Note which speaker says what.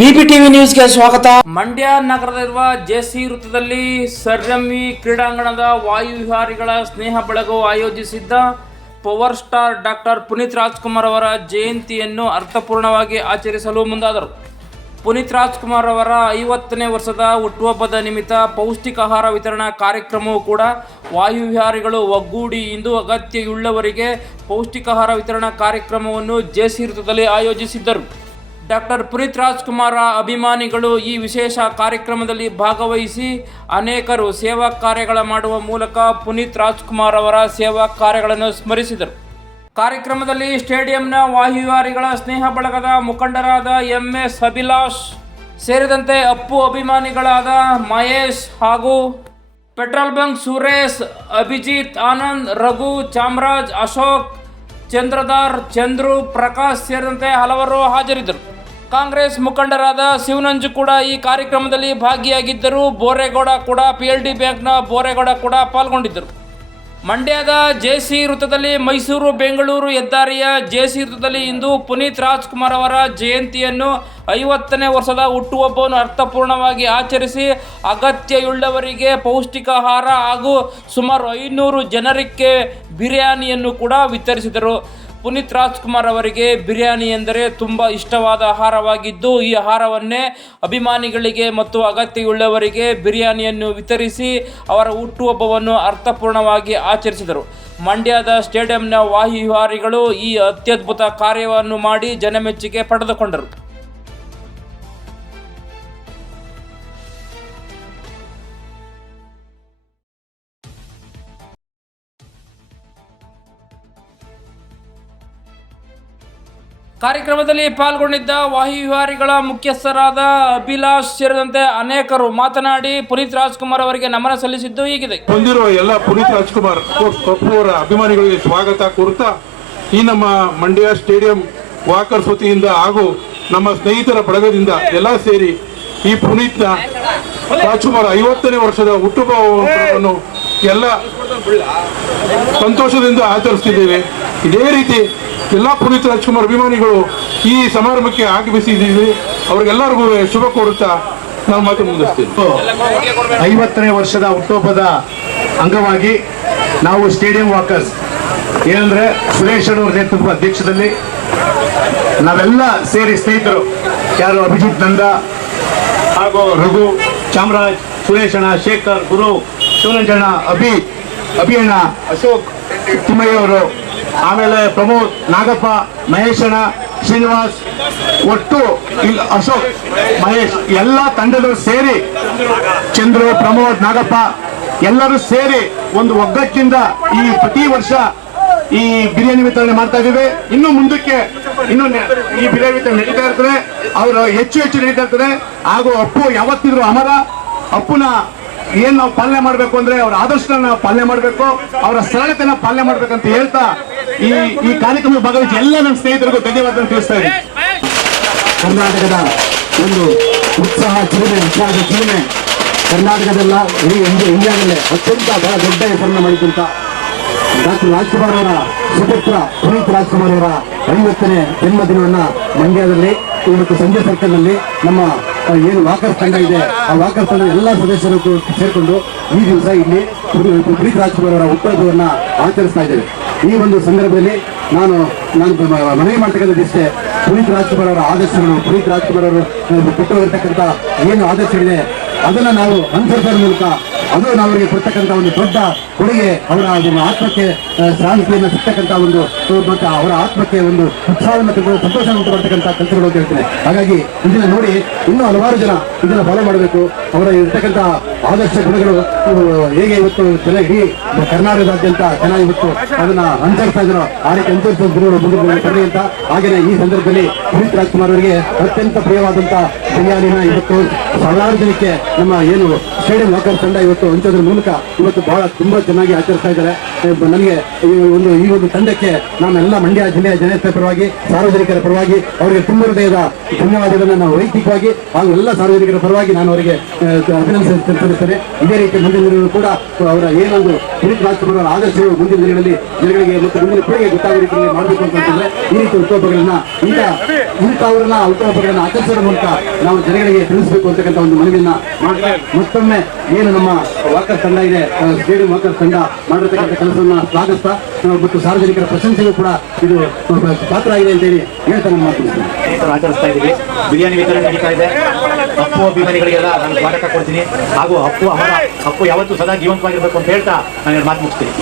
Speaker 1: ಬಿಬಿಟಿವಿ ನ್ಯೂಸ್ಗೆ ಸ್ವಾಗತ.
Speaker 2: ಮಂಡ್ಯ ನಗರದಲ್ಲಿರುವ ಜೆಸಿ ವೃತ್ತದಲ್ಲಿ ಸರ್ಎಂವಿ ಕ್ರೀಡಾಂಗಣದ ವಾಯುವಿಹಾರಿಗಳ ಸ್ನೇಹ ಬೆಳಗು ಆಯೋಜಿಸಿದ್ದ power star doctor Puneeth Rajkumar ಅವರ ಜಯಂತಿಯನ್ನು ಅರ್ಥಪೂರ್ಣವಾಗಿ ಆಚರಿಸಲು ಮುಂದಾದರು. ಪುನೀತ್ ರಾಜ್ಕುಮಾರ್ ಅವರ ಐವತ್ತನೇ ವರ್ಷದ ಹುಟ್ಟುಹಬ್ಬದ ನಿಮಿತ್ತ ಪೌಷ್ಟಿಕ ಆಹಾರ ವಿತರಣಾ ಕಾರ್ಯಕ್ರಮವು ಕೂಡ ವಾಯುವಿಹಾರಿಗಳು ಒಗ್ಗೂಡಿ ಇಂದು ಅಗತ್ಯವುಳ್ಳವರಿಗೆ ಪೌಷ್ಟಿಕಾಹಾರ ವಿತರಣಾ ಕಾರ್ಯಕ್ರಮವನ್ನು ಜೆಸಿ ವೃತ್ತದಲ್ಲಿ ಆಯೋಜಿಸಿದ್ದರು. ಡಾಕ್ಟರ್ ಪುನೀತ್ ರಾಜ್ಕುಮಾರ ಅಭಿಮಾನಿಗಳು ಈ ವಿಶೇಷ ಕಾರ್ಯಕ್ರಮದಲ್ಲಿ ಭಾಗವಹಿಸಿ ಅನೇಕರು ಸೇವಾ ಕಾರ್ಯಗಳ ಮಾಡುವ ಮೂಲಕ ಪುನೀತ್ ರಾಜ್ಕುಮಾರ್ ಅವರ ಸೇವಾ ಕಾರ್ಯಗಳನ್ನು ಸ್ಮರಿಸಿದರು. ಕಾರ್ಯಕ್ರಮದಲ್ಲಿ ಸ್ಟೇಡಿಯಂನ ವಾಯುವಾರಿಗಳ ಸ್ನೇಹ ಬಳಗದ ಮುಖಂಡರಾದ ಎಂ ಎಸ್ ಅಭಿಲಾಷ್ ಸೇರಿದಂತೆ ಅಪ್ಪು ಅಭಿಮಾನಿಗಳಾದ ಮಹೇಶ್ ಹಾಗೂ ಪೆಟ್ರೋಲ್ ಬಂಕ್ ಸುರೇಶ್, ಅಭಿಜಿತ್ ಆನಂದ್, ರಘು ಚಾಮರಾಜ್, ಅಶೋಕ್, ಚಂದ್ರದಾರ್, ಚಂದ್ರು, ಪ್ರಕಾಶ್ ಸೇರಿದಂತೆ ಹಲವರು ಹಾಜರಿದ್ದರು. ಕಾಂಗ್ರೆಸ್ ಮುಖಂಡರಾದ ಶಿವನಂಜು ಕೂಡ ಈ ಕಾರ್ಯಕ್ರಮದಲ್ಲಿ ಭಾಗಿಯಾಗಿದ್ದರು. ಬೋರೇಗೌಡ ಕೂಡ ಪಿ ಎಲ್ ಡಿ ಬ್ಯಾಂಕ್ನ ಬೋರೇಗೌಡ ಕೂಡ ಪಾಲ್ಗೊಂಡಿದ್ದರು. ಮಂಡ್ಯದ ಜೆಸಿ ವೃತ್ತದಲ್ಲಿ ಮೈಸೂರು, ಬೆಂಗಳೂರು ಹೆದ್ದಾರಿಯ ಜೆಸಿ ವೃತ್ತದಲ್ಲಿ ಇಂದು ಪುನೀತ್ ರಾಜ್ಕುಮಾರ್ ಅವರ ಜಯಂತಿಯನ್ನು ಐವತ್ತನೇ ವರ್ಷದ ಹುಟ್ಟುಹಬ್ಬವನ್ನು ಅರ್ಥಪೂರ್ಣವಾಗಿ ಆಚರಿಸಿ ಅಗತ್ಯವುಳ್ಳವರಿಗೆ ಪೌಷ್ಟಿಕಾಹಾರ ಹಾಗೂ ಸುಮಾರು ಐನೂರು ಜನರಿಗೆ ಬಿರಿಯಾನಿಯನ್ನು ಕೂಡ ವಿತರಿಸಿದರು. ಪುನೀತ್ ರಾಜ್ಕುಮಾರ್ ಅವರಿಗೆ ಬಿರಿಯಾನಿ ಎಂದರೆ ತುಂಬ ಇಷ್ಟವಾದ ಆಹಾರವಾಗಿದ್ದು, ಈ ಆಹಾರವನ್ನೇ ಅಭಿಮಾನಿಗಳಿಗೆ ಮತ್ತು ಅಗತ್ಯವುಳ್ಳವರಿಗೆ ಬಿರಿಯಾನಿಯನ್ನು ವಿತರಿಸಿ ಅವರ ಹುಟ್ಟುಹಬ್ಬವನ್ನು ಅರ್ಥಪೂರ್ಣವಾಗಿ ಆಚರಿಸಿದರು. ಮಂಡ್ಯದ ಸ್ಟೇಡಿಯಂನ ವಾಹಿವಾರಿಗಳು ಈ ಅತ್ಯದ್ಭುತ ಕಾರ್ಯವನ್ನು ಮಾಡಿ ಜನಮೆಚ್ಚುಗೆ ಪಡೆದುಕೊಂಡರು. ಕಾರ್ಯಕ್ರಮದಲ್ಲಿ ಪಾಲ್ಗೊಂಡಿದ್ದ ವಾಯುವಿಹಾರಿಗಳ ಮುಖ್ಯಸ್ಥರಾದ ಅಭಿಲಾಷ್ ಸೇರಿದಂತೆ ಅನೇಕರು ಮಾತನಾಡಿ ಪುನೀತ್ ರಾಜ್ಕುಮಾರ್ ಅವರಿಗೆ ನಮನ ಸಲ್ಲಿಸಿದ್ದು ಹೀಗಿದೆ.
Speaker 3: ಬಂದಿರುವ ಎಲ್ಲ ಪುನೀತ್ ರಾಜ್ಕುಮಾರ್ ಅವರ ಅಭಿಮಾನಿಗಳಿಗೆ ಸ್ವಾಗತ ಕೋರುತ್ತಾ ಈ ನಮ್ಮ ಮಂಡ್ಯ ಸ್ಟೇಡಿಯಂ ವಾಕರ್ಸ್ ವತಿಯಿಂದ ಹಾಗೂ ನಮ್ಮ ಸ್ನೇಹಿತರ ಬಳಗದಿಂದ ಎಲ್ಲ ಸೇರಿ ಈ ಪುನೀತ್ನ ರಾಜ್ಕುಮಾರ್ ಐವತ್ತನೇ ವರ್ಷದ ಹುಟ್ಟುಹಬ್ಬವನ್ನು ಎಲ್ಲ ಸಂತೋಷದಿಂದ ಆಚರಿಸ್ತಿದ್ದೇವೆ ಇದೇ ರೀತಿ ಎಲ್ಲ ಪುನೀತ್ ರಾಜ್ಕುಮಾರ್ ಅಭಿಮಾನಿಗಳು ಈ ಸಮಾರಂಭಕ್ಕೆ ಆಗಮಿಸಿದ್ದೀವಿ ಅವ್ರಿಗೆಲ್ಲರಿಗೂ ಶುಭ ಕೋರುತ್ತಾ ನಾನು ಮಾತು ಮುಂದಿಸ್ತೀನಿ
Speaker 4: ಐವತ್ತನೇ ವರ್ಷದ ಹುಟ್ಟುಹಬ್ಬದ ಅಂಗವಾಗಿ ನಾವು ಸ್ಟೇಡಿಯಂ ವಾಕರ್ಸ್, ಏನಂದ್ರೆ ಸುರೇಶ್ ಅವರ ನೇತೃತ್ವ ಅಧ್ಯಕ್ಷದಲ್ಲಿ ನಾವೆಲ್ಲ ಸೇರಿ ಸ್ನೇಹಿತರು, ಯಾರು ಅಭಿಜಿತ್ ನಂದ ಹಾಗೂ ರಘು ಚಾಮರಾಜ್, ಸುರೇಶ್ ಅಣ್ಣ, ಶೇಖರ್, ಗುರು ಶಿವರಂಜಣ್ಣ ಅಭಿ ಅಭಿಯಣ್ಣ ಅಶೋಕ್ ತಿಮ್ಮಯ್ಯ ಅವರು ಆಮೇಲೆ ಪ್ರಮೋದ್, ನಾಗಪ್ಪ ಮಹೇಶಣ ಶ್ರೀನಿವಾಸ್, ಒಟ್ಟು ಅಶೋಕ್, ಮಹೇಶ್, ಎಲ್ಲ ತಂಡದವರು ಸೇರಿ ಚಂದ್ರು, ಪ್ರಮೋದ್, ನಾಗಪ್ಪ, ಎಲ್ಲರೂ ಸೇರಿ ಒಂದು ಒಗ್ಗಟ್ಟಿಂದ ಈ ಪ್ರತಿ ವರ್ಷ ಈ ಬಿರಿಯಾನಿ ವಿತರಣೆ ಮಾಡ್ತಾ ಇದ್ದೀವಿ. ಇನ್ನು ಮುಂದಕ್ಕೆ ಇನ್ನು ಈ ಬಿರಿಯಾನಿ ವಿತರಣೆ ನಡೀತಾ ಇರ್ತದೆ. ಅವರು ಹೆಚ್ಚು ಹೆಚ್ಚು ನಡೀತಾ ಇರ್ತದೆ. ಹಾಗೂ ಅಪ್ಪು ಯಾವತ್ತಿದ್ರು ಅಮರ. ಅಪ್ಪುನ ಏನ್ ನಾವು ಪಾಲನೆ ಮಾಡ್ಬೇಕು ಅಂದ್ರೆ ಅವರ ಆದರ್ಶನ ಪಾಲನೆ ಮಾಡ್ಬೇಕು, ಅವರ ಸರಳತೆನ ಪಾಲನೆ ಮಾಡ್ಬೇಕಂತ ಹೇಳ್ತಾ ಈ ಈ ಕಾರ್ಯಕ್ರಮ ಭಾಗವಹಿಸಿ ಎಲ್ಲ ನನ್ನ ಸ್ನೇಹಿತರಿಗೂ ಧನ್ಯವಾದ ತಿಳಿಸ್ತಾ ಇದ್ದೀನಿ.
Speaker 5: ಕರ್ನಾಟಕದ ಒಂದು ಉತ್ಸಾಹ ಚಿಲುಮೆ ಉತ್ಸಾಹದ ಚಿಲುಮೆ ಕರ್ನಾಟಕದಲ್ಲ ಇಡೀ ಇಂಡಿ- ಇಂಡಿಯಾದಲ್ಲೇ ಅತ್ಯಂತ ಬಹಳ ದೊಡ್ಡ ಹೆಸರನ್ನು ಮಾಡಿದಂತ ಡಾಕ್ಟರ್ ರಾಜ್ಕುಮಾರ್ ಅವರ ಸುಪುತ್ರ ಪುನೀತ್ ರಾಜ್ಕುಮಾರ್ ಅವರ ಐವತ್ತನೇ ಜನ್ಮದಿನವನ್ನ ಮಂಡ್ಯದಲ್ಲಿ ಇವತ್ತು ಸಂಜೆ ಸರ್ಕಲ್ನಲ್ಲಿ ನಮ್ಮ ಏನು ವಾಕರ್ ತಂಡ ಇದೆ, ಆ ವಾಕರ್ ತಂಡ ಎಲ್ಲ ಸದಸ್ಯರು ಸೇರಿಕೊಂಡು ಈ ದಿವಸ ಇಲ್ಲಿ ಪುನಿ- ಪುನೀತ್ ರಾಜ್ಕುಮಾರ್ ಅವರ ಹುಟ್ಟುಹಬ್ಬವನ್ನ ಆಚರಿಸ್ತಾ ಇದ್ದೇವೆ. ಈ ಒಂದು ಸಂದರ್ಭದಲ್ಲಿ ನಾನು ನಾನು ಮನವಿ ಮಾಡ್ತಕ್ಕಂಥದ್ದಿಷ್ಟೇ ಪುನೀತ್ ರಾಜ್ಕುಮಾರ್ ಅವರ ಆದರ್ಶಗಳು, ಪುನೀತ್ ರಾಜ್ಕುಮಾರ್ ಅವರು ಕೊಟ್ಟು ಹೋಗಿರ್ತಕ್ಕಂಥ ಏನು ಆದರ್ಶಗಳಿದೆ, ಅದನ್ನು ನಾವು ಅನುಸರಿಸೋದ್ರ ಮೂಲಕ ಅದು ಅವರಿಗೆ ಕೊಡ್ತಕ್ಕಂಥ ಒಂದು ದೊಡ್ಡ ಕೊಡುಗೆ. ಅವರ ಒಂದು ಆತ್ಮಕ್ಕೆ ಶಾಂತಿಯನ್ನು ಸಿಗ್ತಕ್ಕಂಥ ಒಂದು ಮತ್ತು ಅವರ ಆತ್ಮಕ್ಕೆ ಒಂದು ಉತ್ಸಾಹವನ್ನು ತಗೊಂಡು ಸಂತೋಷವನ್ನು ಉಂಟು ಮಾಡ್ತಕ್ಕಂಥ ಕೆಲಸಗಳು ಅಂತ ಹೇಳ್ತೇನೆ. ಹಾಗಾಗಿ ಇದನ್ನ ನೋಡಿ ಇನ್ನೂ ಹಲವಾರು ಜನ ಇದನ್ನು ಫಾಲೋ ಮಾಡಬೇಕು. ಅವರ ಇರ್ತಕ್ಕಂಥ ಆದರ್ಶ ಗುಣಗಳು ಹೇಗೆ ಇವತ್ತು ಜನ ಇಡೀ ಕರ್ನಾಟಕದಾದ್ಯಂತ ಜನ ಇವತ್ತು ಅದನ್ನ ಅನುಸರಿಸ್ತಾ ಇದ್ರು ಆ ರೀತಿ ಅನುಸರಿಸುವ ಗುರುಗಳು ಮುಂದೆ ಬರಲಿ ಅಂತ. ಹಾಗೆಯೇ ಈ ಸಂದರ್ಭದಲ್ಲಿ ಪುನೀತ್ ರಾಜ್ಕುಮಾರ್ ಅವರಿಗೆ ಅತ್ಯಂತ ಪ್ರಿಯವಾದಂತ ಬಿರಿಯಾನಿನ ಇವತ್ತು ಸಾವಿರಾರು ಜನಕ್ಕೆ ನಮ್ಮ ಏನು ಸ್ಟೇಡಿಯಂ ನೌಕರ ತಂಡ ಇವತ್ತು ಹಂಚೋದ್ರ ಮೂಲಕ ಇವತ್ತು ಬಹಳ ತುಂಬಾ ಚೆನ್ನಾಗಿ ಆಚರಿಸ್ತಾ ಇದ್ದಾರೆ. ನನಗೆ ಒಂದು, ಈ ಒಂದು ತಂಡಕ್ಕೆ ನಾನೆಲ್ಲ ಮಂಡ್ಯ ಜಿಲ್ಲೆಯ ಜನತೆ ಪರವಾಗಿ, ಸಾರ್ವಜನಿಕರ ಪರವಾಗಿ ಅವರಿಗೆ ತುಂಬ ಹೃದಯದ ಧನ್ಯವಾದಗಳನ್ನು ನಾವು ವೈಯಕ್ತಿಕವಾಗಿ ಹಾಗೂ ಎಲ್ಲ ಸಾರ್ವಜನಿಕರ ಪರವಾಗಿ ನಾನು ಅವರಿಗೆ ಅಭಿನಂದಿಸುತ್ತೇನೆ ಇದೇ ರೀತಿ ಮುಂದಿನ ದಿನಗಳು ಕೂಡ ಅವರ ಏನೊಂದು ಪುನೀತ್ ರಾಜ್ಕುಮಾರ್ ಆದರ್ಶಗಳು ಮುಂದಿನ ದಿನಗಳಲ್ಲಿ ಜನಗಳಿಗೆ ಮತ್ತು ಮುಂದಿನ ಪೀಳಿಗೆ ಗೊತ್ತಾಗುವ ರೀತಿಯಲ್ಲಿ ಮಾಡಬೇಕು ಅಂತಂದ್ರೆ ಈ ರೀತಿ ಹುಟ್ಟುಹಬ್ಬಗಳನ್ನ ಇಂಥ ಅವರನ್ನ ಹುಟ್ಟುಹಬ್ಬಗಳನ್ನ ಆಚರಿಸೋದ್ರ ಮೂಲಕ ನಾವು ಜನಗಳಿಗೆ ತಿಳಿಸಬೇಕು ಅಂತಕ್ಕಂಥ ಒಂದು ಮನವಿಯನ್ನ ಮಾಡ್ತಾ ಮತ್ತೊಮ್ಮೆ ಏನು ನಮ್ಮ ವಾಕರ್ ತಂಡ ಇದೆ ಸ್ಟೇಡಿಯಂ ವಾಕರ್ ತಂಡ ಮಾಡಿರ್ತಕ್ಕಂಥ ಕೆಲಸವನ್ನ ಸ್ವಾಗತ ಮತ್ತು ಸಾರ್ವಜನಿಕರ ಪ್ರಶಂಸೆಗೂ ಕೂಡ ಇದು ಪಾತ್ರ ಆಗಿದೆ ಅಂತೇಳಿ ಹೇಳ್ತಾ
Speaker 1: ನಮ್ಮ ಆಚರಿಸ್ತಾ ಇದ್ದೀವಿ. ಬಿರಿಯಾನಿ ವಿತರಣೆ ನಡೀತಾ ಇದೆ. ಅಪ್ಪು ಅಭಿಮಾನಿಗಳಿಗೆಲ್ಲ ನಾನು ಸ್ವಾಗತ ಕೊಡ್ತೀನಿ. ಹಾಗೂ ಅಪ್ಪು ಅವರ ಅಪ್ಪು ಯಾವತ್ತೂ ಸದಾ ಜೀವಂತವಾಗಿರ್ಬೇಕು ಅಂತ ಹೇಳ್ತಾ ನಾನು ಮಾತು ಮುಗಿಸ್ತೀನಿ.